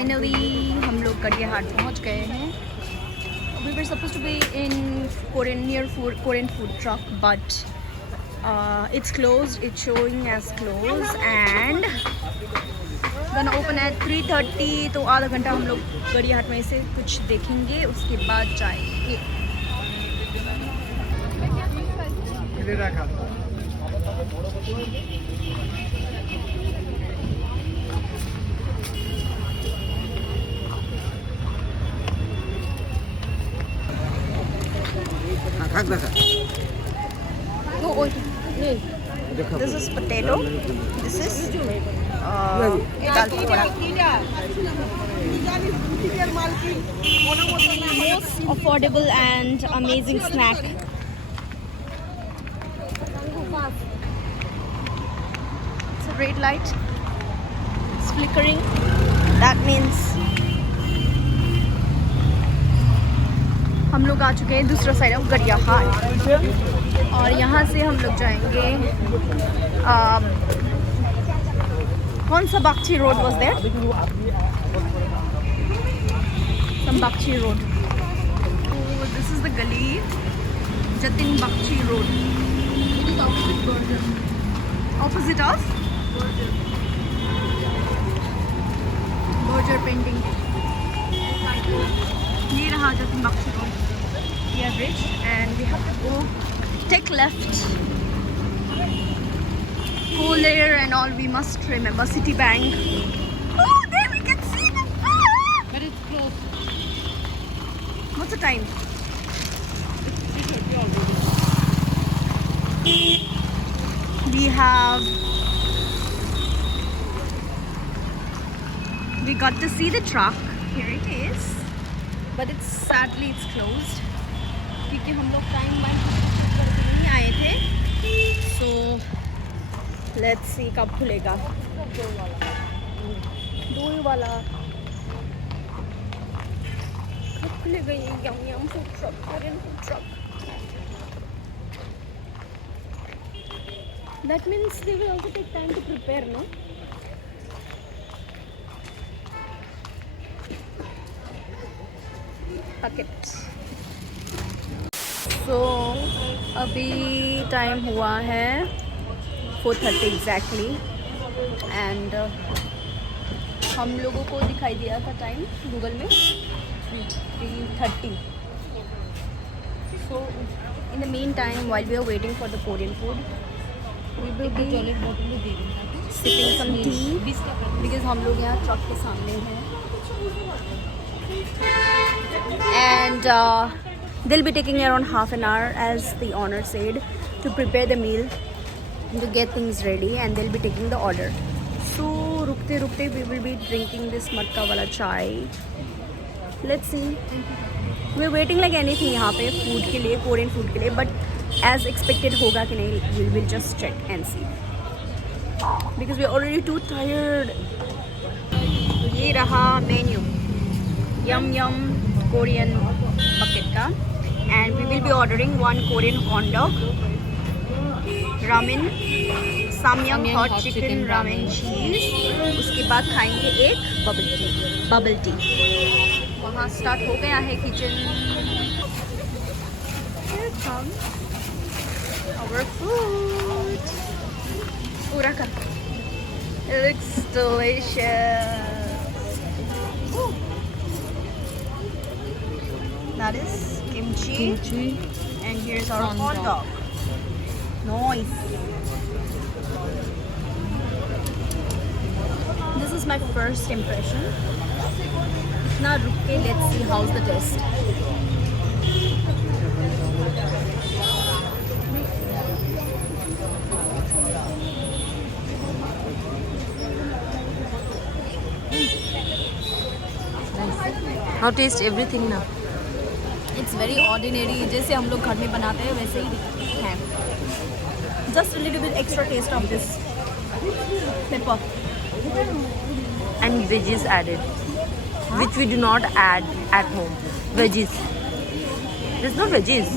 Finally हम लोग गड़ियाहाट पहुंच गए हैं. We were supposed to be in Korean food truck, but it's closed. It's showing as closed and gonna open at 3:30. तो आधा घंटा हम लोग गड़ियाहाट में से कुछ देखेंगे, उसके बाद जाएंगे. This is potato. This is dal pakora. Most affordable and amazing snack. It's a red light. It's flickering. That means हम लोग आ चुके हैं दूसरा साइड ऑफ गड़ियाहाट. और यहाँ से हम लोग जाएंगे कौन सा Bagchi road was there? Some Bagchi road. This is the गली Jatin Bagchi road. Opposite of Berger painting. ये रहा Jatin Bagchi road. We are rich and we have to go take left. Go there and all. We must remember Citibank. Oh, there we can see them. But it's closed. What's the time? It should be already. We got to see the truck. Here it is. But it's sadly it's closed. क्योंकि हम लोग time बाइम करके नहीं आए थे. So let's see कब खुलेगा. दूर वाला कब खुलेगा ये yum yum food truck, Korean food truck. That means they will also take time to prepare, no? Packet. So अभी टाइम हुआ है 4:30 एग्जैक्टली. एंड हम लोगों को दिखाई दिया था टाइम गूगल में 3:30. So in the meantime, while we are waiting for the Korean food, we will be sipping some tea because हम लोग यहाँ ट्रक के सामने हैं. And they'll be taking around half an hour, as the owner said, to prepare the meal, to get things ready, and they'll be taking the order. So rukte rukte we will be drinking this matka wala chai. Let's see. We're waiting like anything यहाँ पे food के लिए, Korean food के लिए, but as expected होगा कि नहीं, we will just check and see because we're already too tired. ये रहा menu. Yum yum Korean bucket का. And we will be ordering one Korean hot dog, ramen, samyang hot chicken ramen cheese. उसके बाद खाएंगे एक bubble tea. वहाँ start हो गया है kitchen. Here comes our food. पूरा कर. It looks delicious. Ooh. That is kimchi. And here's our hot dog. Nice. This is my first impression. Itna ruk ke let's see how's the taste. How taste everything now? It's very ordinary. जैसे हम लोग घर में बनाते हैं वैसे ही है. Just a little bit extra taste of this pepper. And veggies added, which we do not add at home. Veggies. There's no veggies.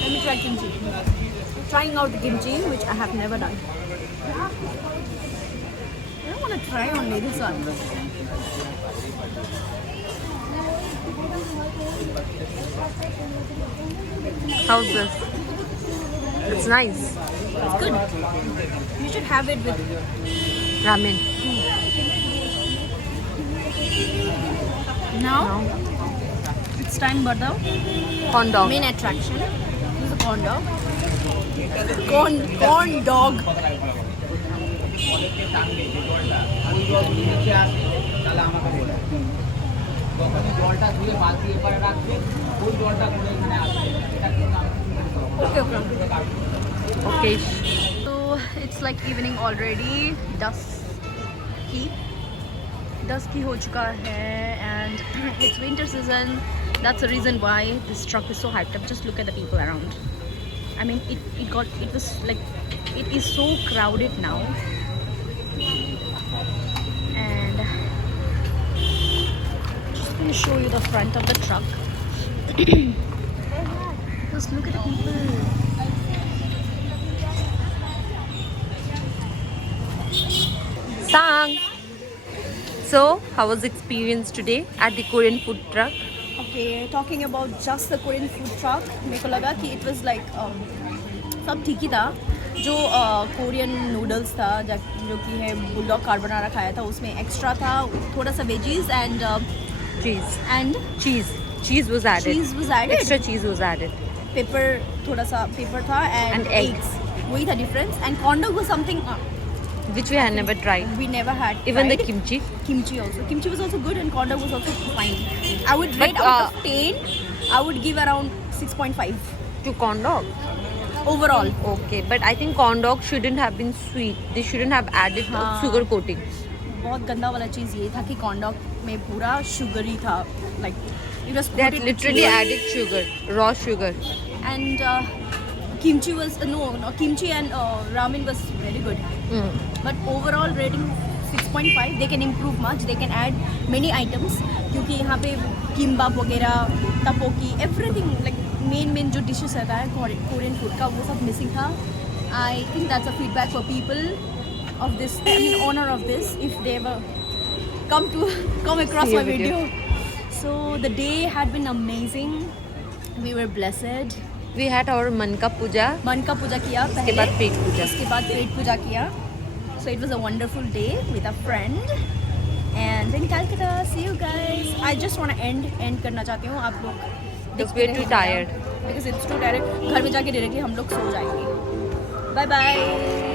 Let me try kimchi. Trying out the kimchi, which I have never done. I want to try only this one. How's this? It's nice. It's good. You should have it with Ramen. now. It's time for the Corn dog. main attraction. This is a corn dog. Corn dog. Okay. So it's like evening already. Dusky हो चुका है and it's winter season. That's the reason why this truck is so hyped up. Just look at the people around. I mean, it was like, it is so crowded now. And just going to show you the front of the truck. Just look at the people. Sang. So, how was the experience today at the Korean food truck? Okay, talking about just the Korean food truck, मेरे को लगा कि it was like सब ठीक ही था. जो Korean noodles था जो कि है बुलडॉग कार्बोनारा खाया था, उसमें एक्स्ट्रा था थोड़ा सा veggies and Cheese was added. cheese was added. Extra cheese was added. Paper थोड़ा सा पेपर था And and eggs. वही था difference. And corn dog was something Which we had never tried. we never had Even the tried. kimchi. Kimchi also. Kimchi was also good and corn dog was also fine. I would But, rate out of 10. I would give around 6.5 To corn dog. overall. Okay, but I think corn dog shouldn't have been sweet. They shouldn't have added हाँ. sugar coating. बहुत गंदा वाला चीज़ ये था कि corn dog में पूरा sugary था. Like it was They had coated with literally sugar. added sugar, raw sugar. And kimchi was no kimchi and ramen was very good. But overall rating 6.5. They can improve much. They can add many items क्योंकि यहाँ पे kimbap वगैरह, tteokbokki, everything like main जो dishes रहता है Korean food का वो सब missing था. I think that's a feedback for people of this, I mean owner of this, if they ever come across See a my video. video. So the day had been amazing. We were blessed. We had our मन का पूजा. मन का पूजा किया उसके पहले. बाद पेट पूजा. उसके बाद पेट पूजा किया. So it was a wonderful day with a friend. And in Calcutta, see you guys. I just want to end करना चाहती हूँ. आप लोग Because we're too tired. Because it's too tired. घर में जाके डायरेक्टली हम लोग सो जाएंगे. Bye bye.